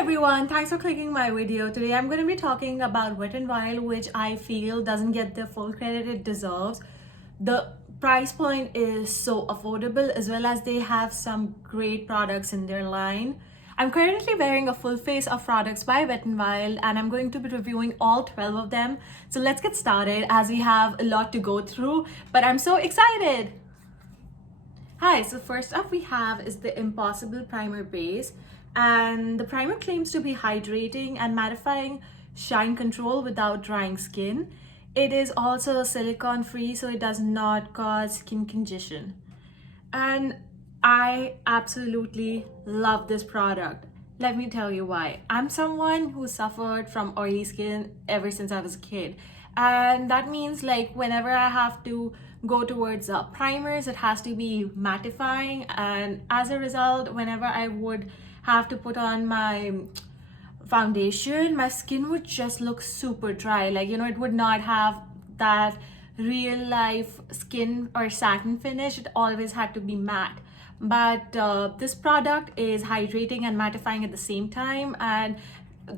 everyone, thanks for clicking my video. Today I'm going to be talking about Wet n Wild, which I feel doesn't get the full credit it deserves. The price point is so affordable, as well as they have some great products in their line. I'm currently wearing a full face of products by Wet n Wild, and I'm going to be reviewing all 12 of them. So let's get started as we have a lot to go through, but I'm so excited. Hi, so first up we have is the Impossible Primer Base, and the primer claims to be hydrating and mattifying shine control without drying skin. It is also silicone free, so it does not cause skin congestion. And I absolutely love this product. Let me tell you why. I'm someone who suffered from oily skin ever since I was a kid. And that means like whenever I have to go towards primers, it has to be mattifying. And as a result, whenever I would have to put on my foundation, my skin would just look super dry. Like, you know, it would not have that real life skin or satin finish. It always had to be matte. But this product is hydrating and mattifying at the same time, and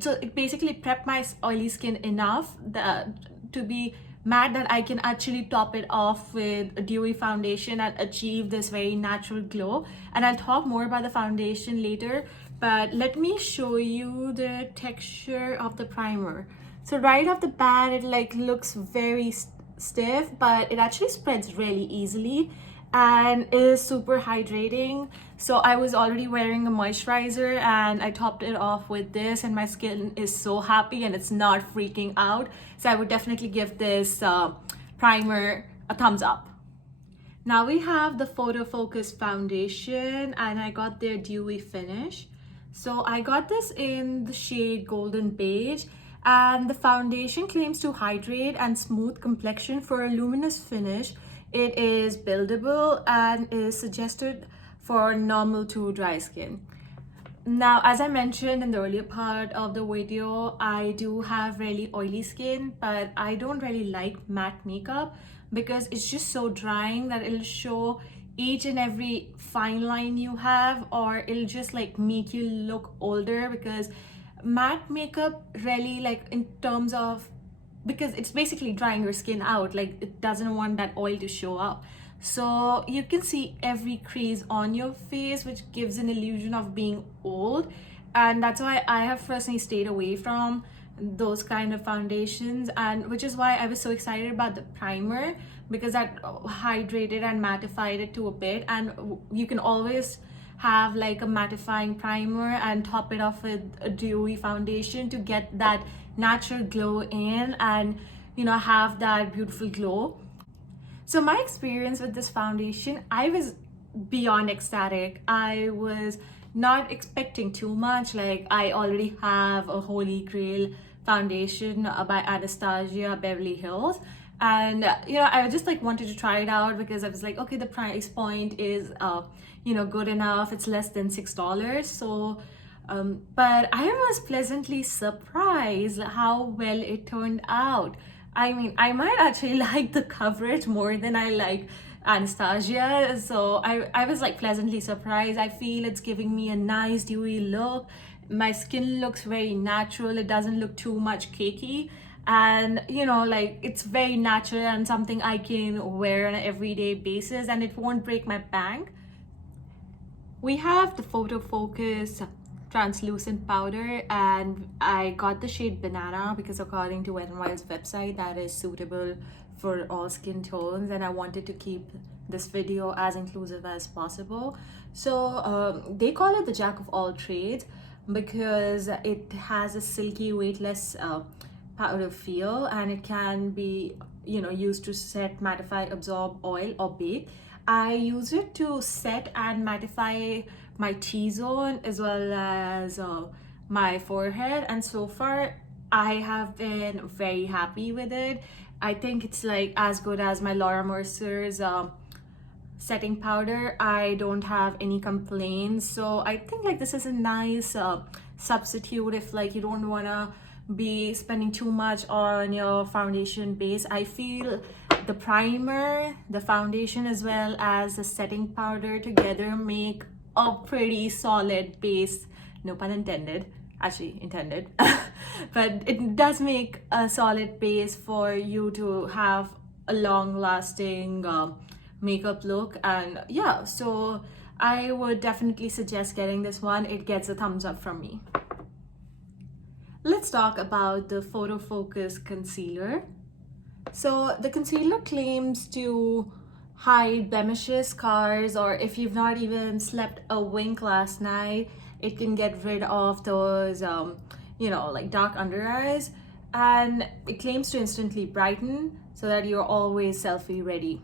so it basically prepped my oily skin enough to be matte that I can actually top it off with a dewy foundation and achieve this very natural glow. And I'll talk more about the foundation later, but let me show you the texture of the primer. So right off the bat, it like looks very stiff, but it actually spreads really easily and is super hydrating. So I was already wearing a moisturizer and I topped it off with this, and my skin is so happy and it's not freaking out. So I would definitely give this primer a thumbs up. Now we have the Photo Focus foundation, and I got their dewy finish. So I got this in the shade Golden Beige, and the foundation claims to hydrate and smooth complexion for a luminous finish. It is buildable and is suggested for normal to dry skin. Now, as I mentioned in the earlier part of the video, I do have really oily skin, but I don't really like matte makeup because it's just so drying that it'll show each and every fine line you have, or it'll just like make you look older, because matte makeup really, like, in terms of, because it's basically drying your skin out, like it doesn't want that oil to show up. So you can see every crease on your face, which gives an illusion of being old. And that's why I have personally stayed away from those kind of foundations, and which is why I was so excited about the primer, because that hydrated and mattified it to a bit. And you can always have like a mattifying primer and top it off with a dewy foundation to get that natural glow in and, you know, have that beautiful glow. So my experience with this foundation, I was beyond ecstatic. I was not expecting too much. Like, I already have a holy grail foundation by Anastasia Beverly Hills, and you know, I just like wanted to try it out because I was like, okay, the price point is you know, good enough. It's less than $6. So but I was pleasantly surprised how well it turned out. I mean, I might actually like the coverage more than I like Anastasia. So I was like pleasantly surprised. I feel it's giving me a nice dewy look. My skin looks very natural. It doesn't look too much cakey. And you know, like, it's very natural and something I can wear on an everyday basis, and it won't break my bank. We have the Photo Focus translucent powder, and I got the shade Banana because according to Wet n Wild's website, that is suitable for all skin tones, and I wanted to keep this video as inclusive as possible. So they call it the jack of all trades because it has a silky, weightless powder feel, and it can be, you know, used to set, mattify, absorb oil, or bake. I use it to set and mattify my T-zone as well as my forehead, and so far I have been very happy with it. I think it's like as good as my Laura Mercer's setting powder. I don't have any complaints, so I think like this is a nice substitute if like you don't want to be spending too much on your foundation base. I feel the primer, the foundation, as well as the setting powder together make a pretty solid base, no pun intended. actually intended. But it does make a solid base for you to have a long-lasting makeup look. And yeah, so I would definitely suggest getting this one. It gets a thumbs up from me. Let's talk about the Photo Focus concealer. So the concealer claims to hide blemishes, scars, or if you've not even slept a wink last night, it can get rid of those like dark under eyes, and it claims to instantly brighten so that you're always selfie ready.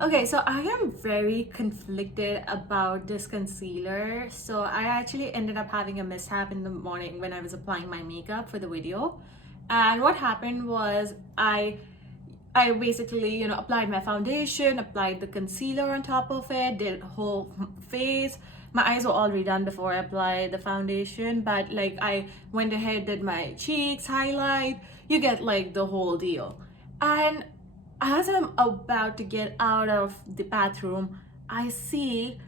Okay, so I am very conflicted about this concealer. So I actually ended up having a mishap in the morning when I was applying my makeup for the video. And what happened was I basically, applied my foundation, applied the concealer on top of it, did whole face. My eyes were already done before I applied the foundation, but like I went ahead, did my cheeks, highlight, you get like the whole deal. And as I'm about to get out of the bathroom, I see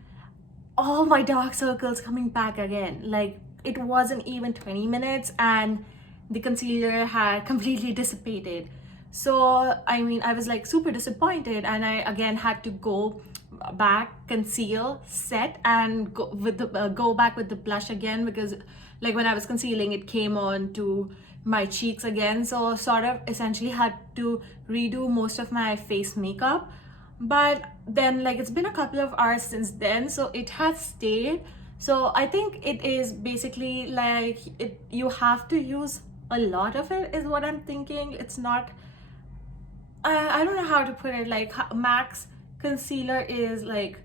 all my dark circles coming back again. Like it wasn't even 20 minutes and the concealer had completely dissipated. So I mean, I was like super disappointed, and I again had to go back, conceal, set, and go back with the blush again, because like when I was concealing, it came on to my cheeks again. So sort of essentially had to redo most of my face makeup. But then like it's been a couple of hours since then, so it has stayed. So I think it is basically like you have to use a lot of it is what I'm thinking. It's not, I don't know how to put it, like MAC's concealer is like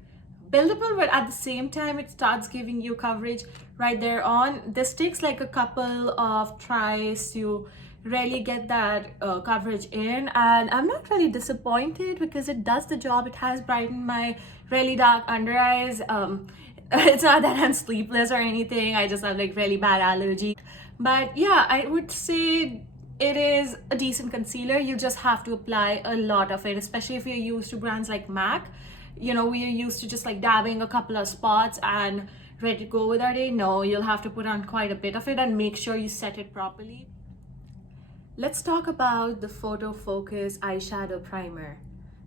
buildable, but at the same time it starts giving you coverage right there on. This takes like a couple of tries to really get that coverage in, and I'm not really disappointed because it does the job. It has brightened my really dark under eyes. It's not that I'm sleepless or anything, I just have like really bad allergy. But yeah, I would say it is a decent concealer. You just have to apply a lot of it, especially if you're used to brands like MAC. We're used to just like dabbing a couple of spots and ready to go with our day. No, you'll have to put on quite a bit of it and make sure you set it properly. Let's talk about the Photo Focus Eyeshadow Primer.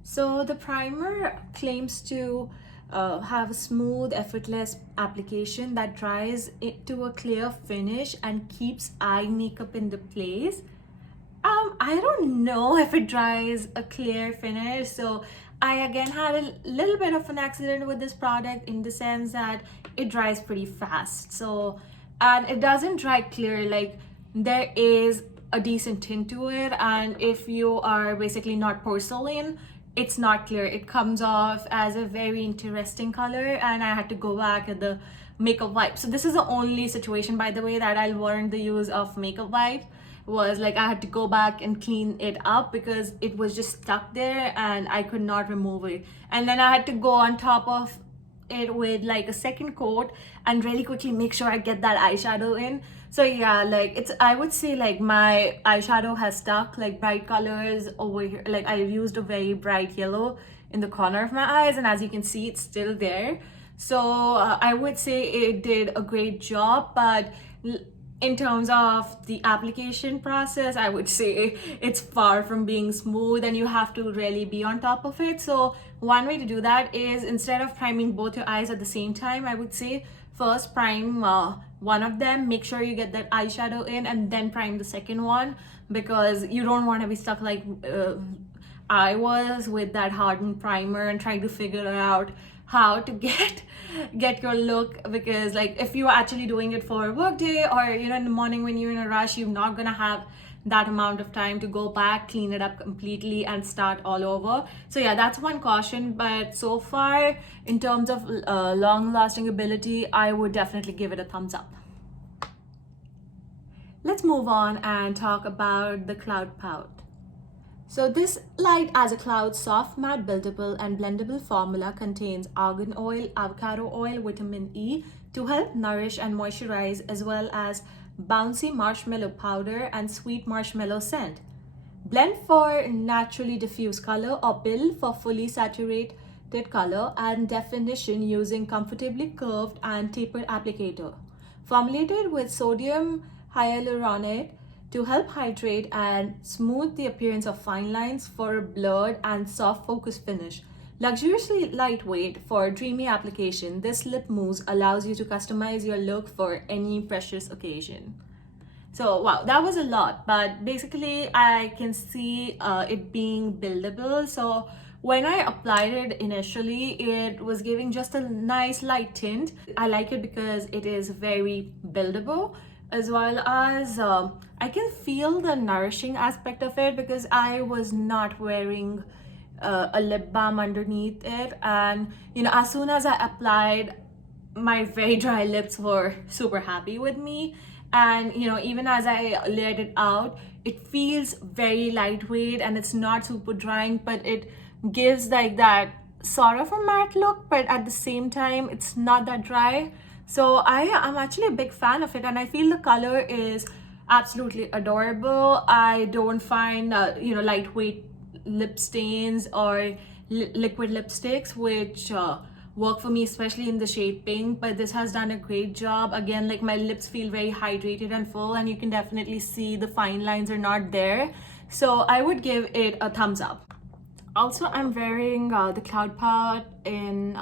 So the primer claims to have a smooth, effortless application that dries it to a clear finish and keeps eye makeup in the place. I don't know if it dries a clear finish. So I again had a little bit of an accident with this product in the sense that it dries pretty fast. So, and it doesn't dry clear, like there is a decent tint to it. And if you are basically not porcelain, it's not clear. It comes off as a very interesting color, and I had to go back at the makeup wipe. So this is the only situation, by the way, that I learned the use of makeup wipe, was like I had to go back and clean it up because it was just stuck there and I could not remove it. And then I had to go on top of it with like a second coat and really quickly make sure I get that eyeshadow in. So yeah, like I would say like my eyeshadow has stuck, like bright colors over here. Like I used a very bright yellow in the corner of my eyes, and as you can see, it's still there. So I would say it did a great job, but in terms of the application process, I would say it's far from being smooth and you have to really be on top of it. So one way to do that is, instead of priming both your eyes at the same time, I would say first prime one of them, make sure you get that eyeshadow in, and then prime the second one, because you don't want to be stuck like I was with that hardened primer and trying to figure out how to get your look. Because like if you're actually doing it for a work day, or in the morning when you're in a rush, you're not gonna have that amount of time to go back, clean it up completely and start all over. So yeah, that's one caution. But so far, in terms of long lasting ability, I would definitely give it a thumbs up. Let's move on and talk about the Cloud Pout. So this light as a cloud, soft, matte, buildable and blendable formula contains argan oil, avocado oil, vitamin E to help nourish and moisturize, as well as bouncy marshmallow powder and sweet marshmallow scent. Blend for naturally diffuse color or build for fully saturated color and definition using comfortably curved and tapered applicator. formulated with sodium hyaluronate to help hydrate and smooth the appearance of fine lines for a blurred and soft focus finish. Luxuriously lightweight for dreamy application, this lip mousse allows you to customize your look for any precious occasion. So wow, that was a lot, but basically I can see it being buildable. So when I applied it initially, it was giving just a nice light tint. I like it because it is very buildable, as well as I can feel the nourishing aspect of it because I was not wearing a lip balm underneath it. And you know, as soon as I applied, my very dry lips were super happy with me. And you know, even as I layered it out, it feels very lightweight and it's not super drying, but it gives like that sort of a matte look, but at the same time it's not that dry. So I am actually a big fan of it, and I feel the color is absolutely adorable. I don't find you know, lightweight lip stains or liquid lipsticks which work for me, especially in the shade pink, but this has done a great job. Again, like, my lips feel very hydrated and full, and you can definitely see the fine lines are not there. So I would give it a thumbs up. Also, I'm wearing the Cloud Pout in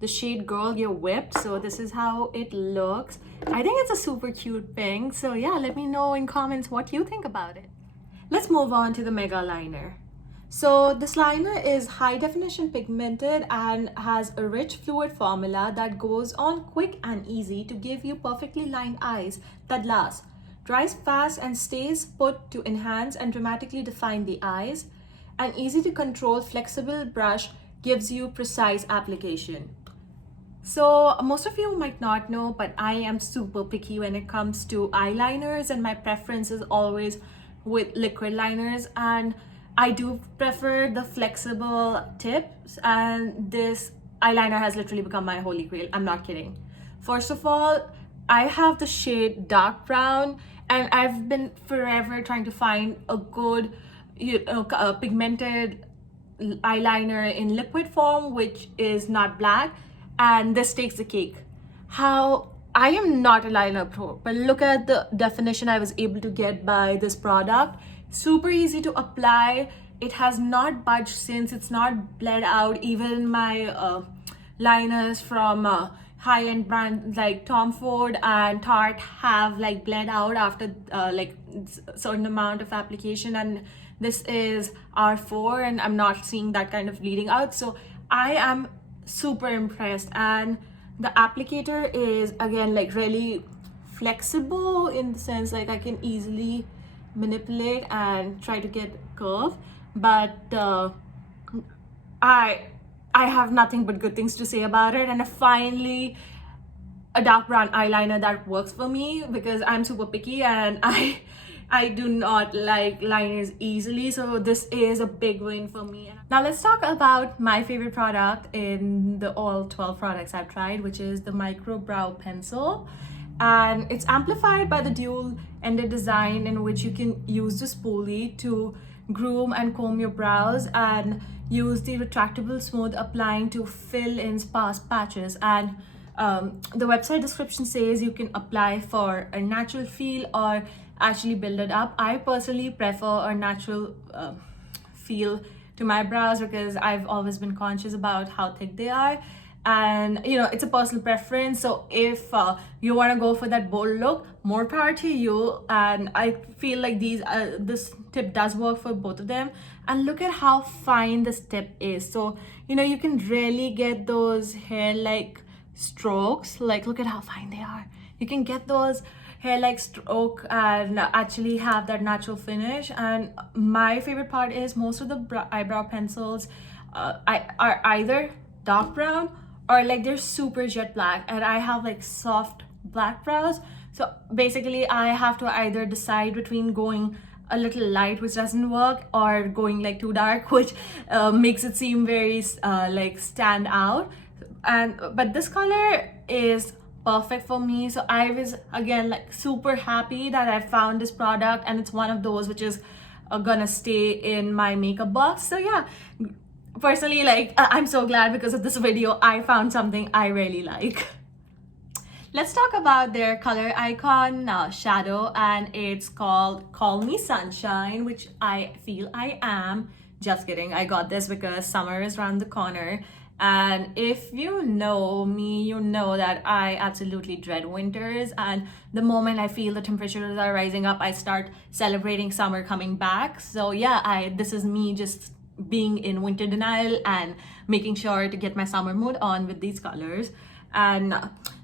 the shade Girl You're Whipped. So this is how it looks. I think it's a super cute pink. So yeah, let me know in comments what you think about it. Let's move on to the MegaLiner. So this liner is high definition pigmented and has a rich fluid formula that goes on quick and easy to give you perfectly lined eyes that last, dries fast and stays put to enhance and dramatically define the eyes. An easy to control flexible brush gives you precise application. So most of you might not know, but I am super picky when it comes to eyeliners, and my preference is always with liquid liners, and I do prefer the flexible tips, and this eyeliner has literally become my holy grail. I'm not kidding. First of all, I have the shade dark brown, and I've been forever trying to find a good, you know, pigmented eyeliner in liquid form which is not black, and this takes the cake. How I am not a liner pro, but look at the definition I was able to get by this product. Super easy to apply. It has not budged since. It's not bled out. Even my liners from high-end brands like Tom Ford and Tarte have like bled out after like a certain amount of application, and this is R4 and I'm not seeing that kind of bleeding out. So I am super impressed, and the applicator is again like really flexible in the sense like I can easily manipulate and try to get curve, but I have nothing but good things to say about it. And finally, a dark brown eyeliner that works for me, because I'm super picky and I do not like liners easily, so this is a big win for me. Now let's talk about my favorite product in the all 12 products I've tried, which is the Micro Brow Pencil. And it's amplified by the dual-ended design in which you can use the spoolie to groom and comb your brows, and use the retractable smooth applying to fill in sparse patches. And the website description says you can apply for a natural feel or actually build it up. I personally prefer a natural feel to my brows because I've always been conscious about how thick they are, and you know, it's a personal preference. So if you want to go for that bold look, more power to you. And I feel like this tip does work for both of them. And look at how fine this tip is. So you know, you can really get those hair like strokes. Like, look at how fine they are. You can get those hair like stroke and actually have that natural finish. And my favorite part is most of the eyebrow pencils are either dark brown or like they're super jet black, and I have like soft black brows. So basically I have to either decide between going a little light, which doesn't work, or going like too dark, which makes it seem very like stand out. But this color is perfect for me. So I was again like super happy that I found this product, and it's one of those which is gonna stay in my makeup box. So yeah, personally, like, I'm so glad because of this video I found something I really like. Let's talk about their Coloricon shadow, and it's called Call Me Sunshine, which I feel I am. Just kidding, I got this because summer is around the corner. And if you know me, you know that I absolutely dread winters. And the moment I feel the temperatures are rising up, I start celebrating summer coming back. So yeah, this is me just being in winter denial and making sure to get my summer mood on with these colors. And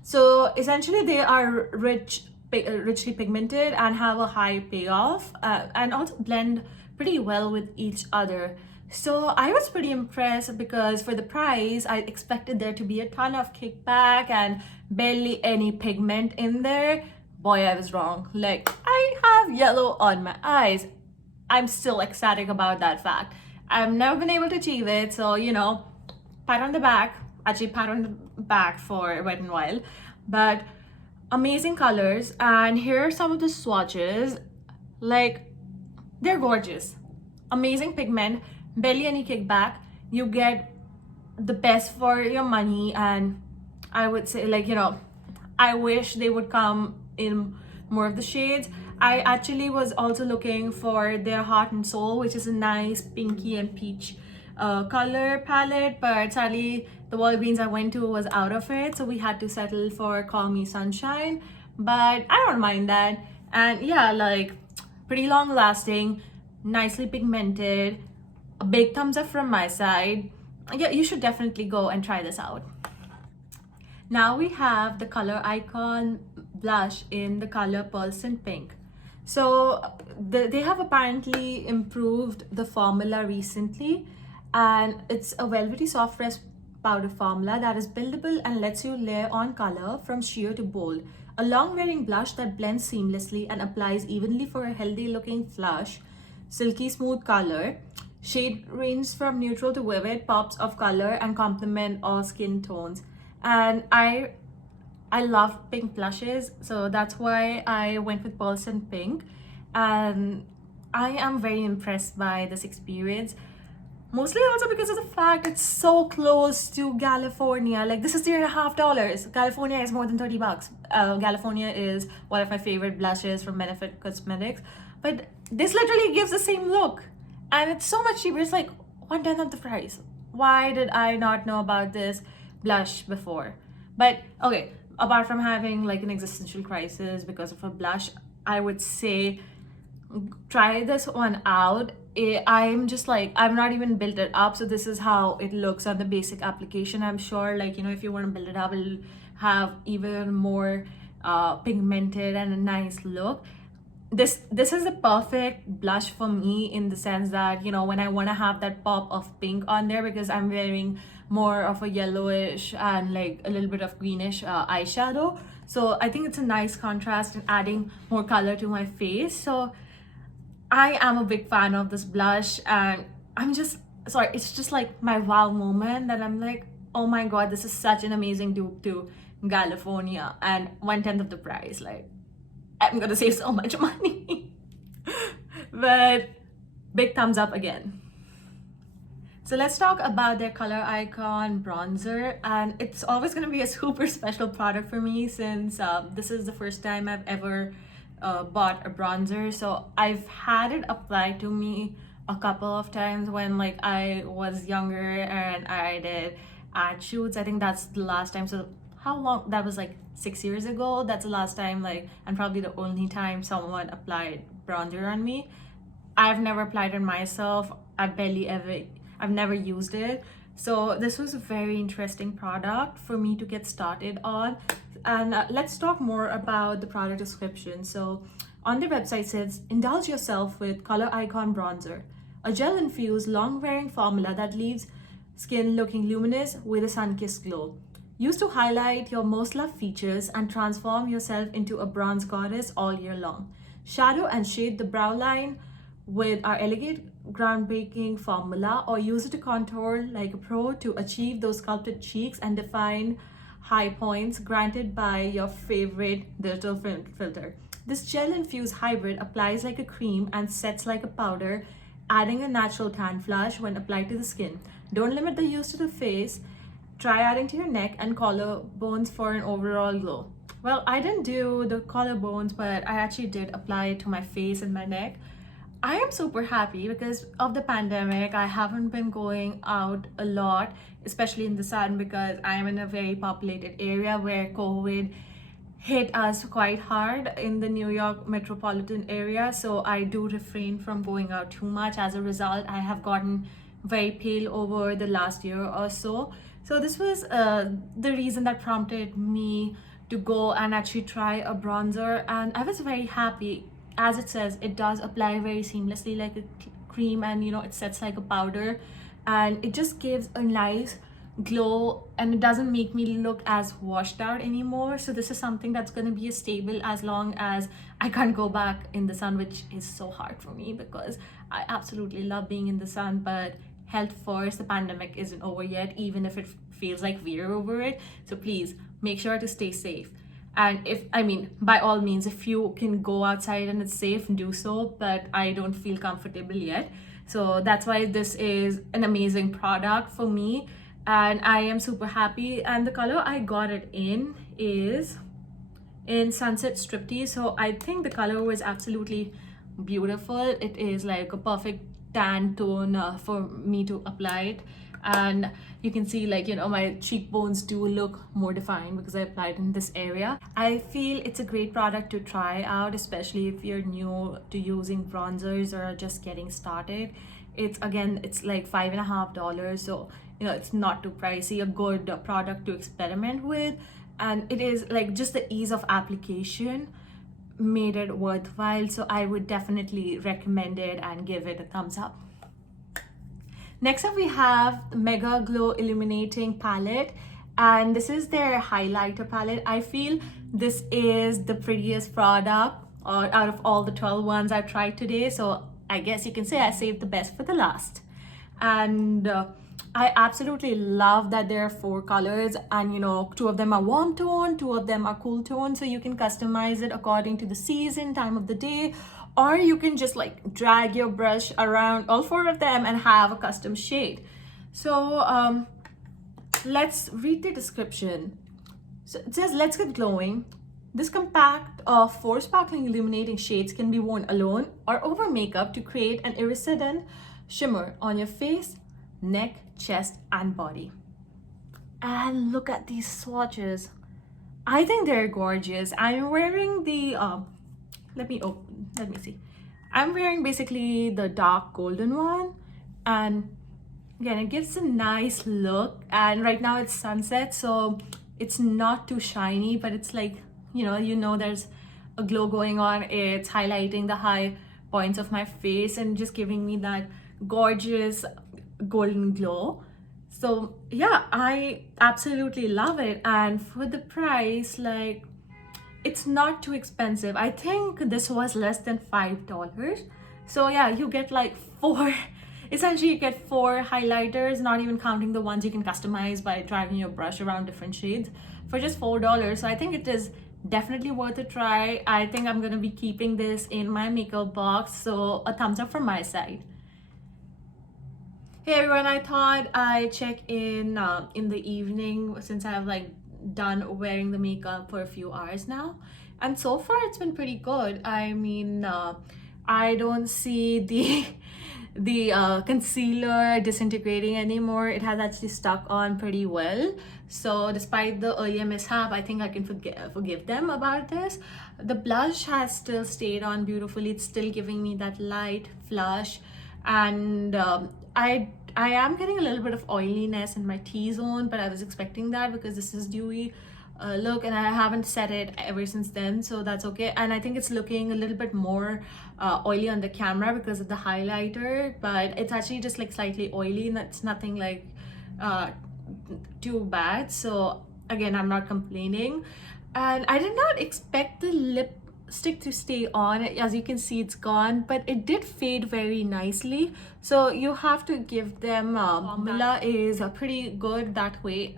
so essentially they are richly pigmented and have a high payoff, and also blend pretty well with each other. So I was pretty impressed because for the price, I expected there to be a ton of kickback and barely any pigment in there. Boy, I was wrong. Like, I have yellow on my eyes. I'm still ecstatic about that fact. I've never been able to achieve it, so you know, pat on the back. Actually, pat on the back for Wet n Wild. But amazing colors, and here are some of the swatches. Like, they're gorgeous. Amazing pigment, barely any kickback. You get the best for your money, and I would say, like, you know, I wish they would come in more of the shades. I actually was also looking for their Heart and Soul, which is a nice pinky and peach color palette, but sadly the Walgreens I went to was out of it, so we had to settle for Call Me Sunshine. But I don't mind that. And yeah, like, pretty long lasting, nicely pigmented. A big thumbs up from my side. Yeah, you should definitely go and try this out. Now we have the Coloricon blush in the color Pearlescent Pink. So they have apparently improved the formula recently, and it's a velvety soft pressed powder formula that is buildable and lets you layer on color from sheer to bold. A long wearing blush that blends seamlessly and applies evenly for a healthy looking flush, silky smooth color. Shade ranges from neutral to vivid pops of color and complement all skin tones. And I love pink blushes, so that's why I went with Pearlescent Pink. And I am very impressed by this experience. Mostly also because of the fact it's so close to California. Like, this is $3.50. California is more than 30 bucks. California is one of my favorite blushes from Benefit Cosmetics. But this literally gives the same look. And it's so much cheaper. It's like 1/10 of the price. Why did I not know about this blush before? But okay, apart from having like an existential crisis because of a blush, I would say try this one out. I'm just like, I've not even built it up, so this is how it looks on the basic application. I'm sure, like, you know, if you want to build it up, it'll have even more pigmented and a nice look. This is the perfect blush for me, in the sense that, you know, when I want to have that pop of pink on there, because I'm wearing more of a yellowish and like a little bit of greenish eyeshadow. So I think it's a nice contrast and adding more color to my face. So I am a big fan of this blush, and I'm just sorry, it's just like my wow moment that I'm like, oh my god, this is such an amazing dupe to California, and 1/10 of the price. Like, I'm gonna save so much money. But big thumbs up again. So let's talk about their Coloricon Bronzer, and it's always gonna be a super special product for me, since this is the first time I've ever bought a bronzer. So I've had it applied to me a couple of times when like I was younger and I did ad shoots. I think that's the last time. So how long? That was like 6 years ago. That's the last time, like, and probably the only time someone applied bronzer on me. I've never applied it myself. I've never used it. So this was a very interesting product for me to get started on. And let's talk more about the product description. So on the website it says, indulge yourself with Coloricon Bronzer, a gel-infused, long-wearing formula that leaves skin looking luminous with a sun-kissed glow. Used to highlight your most loved features and transform yourself into a bronze goddess all year long. Shadow and shade the brow line with our elegant, groundbreaking formula, or use it to contour like a pro to achieve those sculpted cheeks and define high points granted by your favorite digital filter. This gel-infused hybrid applies like a cream and sets like a powder, adding a natural tan flush when applied to the skin. Don't limit the use to the face. Try adding to your neck and collarbones for an overall glow. Well, I didn't do the collarbones, but I actually did apply it to my face and my neck. I am super happy because of the pandemic. I haven't been going out a lot, especially in the sun, because I am in a very populated area where COVID hit us quite hard in the New York metropolitan area. So I do refrain from going out too much. As a result, I have gotten very pale over the last year or so. So this was the reason that prompted me to go and actually try a bronzer, and I was very happy. As it says, it does apply very seamlessly like a cream, and you know, it sets like a powder, and it just gives a nice glow, and it doesn't make me look as washed out anymore. So this is something that's going to be stable as long as I can't go back in the sun, which is so hard for me because I absolutely love being in the sun. But health first, the pandemic isn't over yet, even if it feels like we're over it. So please make sure to stay safe. And if, I mean, by all means, if you can go outside and it's safe, do so, but I don't feel comfortable yet. So that's why this is an amazing product for me, and I am super happy. And the color I got it in is in Sunset Striptease. So I think the color was absolutely beautiful. It is like a perfect tan tone for me to apply it. And you can see, like, you know, my cheekbones do look more defined because I applied in this area. I feel it's a great product to try out, especially if you're new to using bronzers or just getting started. It's like $5.50, so you know, it's not too pricey. A good product to experiment with, and it is like just the ease of application made it worthwhile. So I would definitely recommend it and give it a thumbs up. Next up, we have Megaglo Illuminating Palette, and this is their highlighter palette. I feel this is the prettiest product out of all the 12 ones I've tried today. So I guess you can say I saved the best for the last. And I absolutely love that there are 4 colors, and you know, 2 of them are warm tone, 2 of them are cool tone. So you can customize it according to the season, time of the day, or you can just like drag your brush around all 4 of them and have a custom shade. So let's read the description. So it says, let's get glowing. This compact of 4 sparkling illuminating shades can be worn alone or over makeup to create an iridescent shimmer on your face, neck, chest, and body. And look at these swatches. I think they're gorgeous. I'm wearing the let me see. I'm wearing basically the dark golden one, and again, it gives a nice look. And right now it's sunset, so it's not too shiny, but it's like, you know, there's a glow going on. It's highlighting the high points of my face and just giving me that gorgeous golden glow. So yeah, I absolutely love it. And for the price, like, it's not too expensive. I think this was less than $5. So yeah, you get like 4, essentially you get 4 highlighters, not even counting the ones you can customize by dragging your brush around different shades, for just $4. So I think it is definitely worth a try. I think I'm gonna be keeping this in my makeup box, so a thumbs up from my side. Hey everyone, I thought I'd check in the evening, since I have like done wearing the makeup for a few hours now, and so far it's been pretty good. I mean, I don't see the concealer disintegrating anymore. It has actually stuck on pretty well. So despite the earlier mishap, I think I can forgive them about this. The blush has still stayed on beautifully. It's still giving me that light flush, and I am getting a little bit of oiliness in my T-zone, but I was expecting that because this is dewy look, and I haven't set it ever since then, so that's okay. And I think it's looking a little bit more oily on the camera because of the highlighter, but it's actually just like slightly oily, and that's nothing like too bad. So again, I'm not complaining. And I did not expect the lipstick to stay on. As you can see, it's gone, but it did fade very nicely. So you have to give them formula is pretty good that way.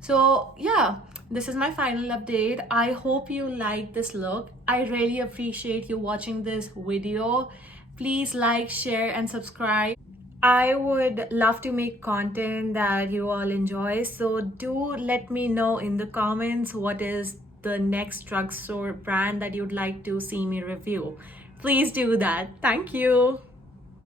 So yeah, this is my final update. I hope you like this look. I really appreciate you watching this video. Please like, share, and subscribe. I would love to make content that you all enjoy, so do let me know in the comments what is the the next drugstore brand that you'd like to see me review. Please do that. Thank you.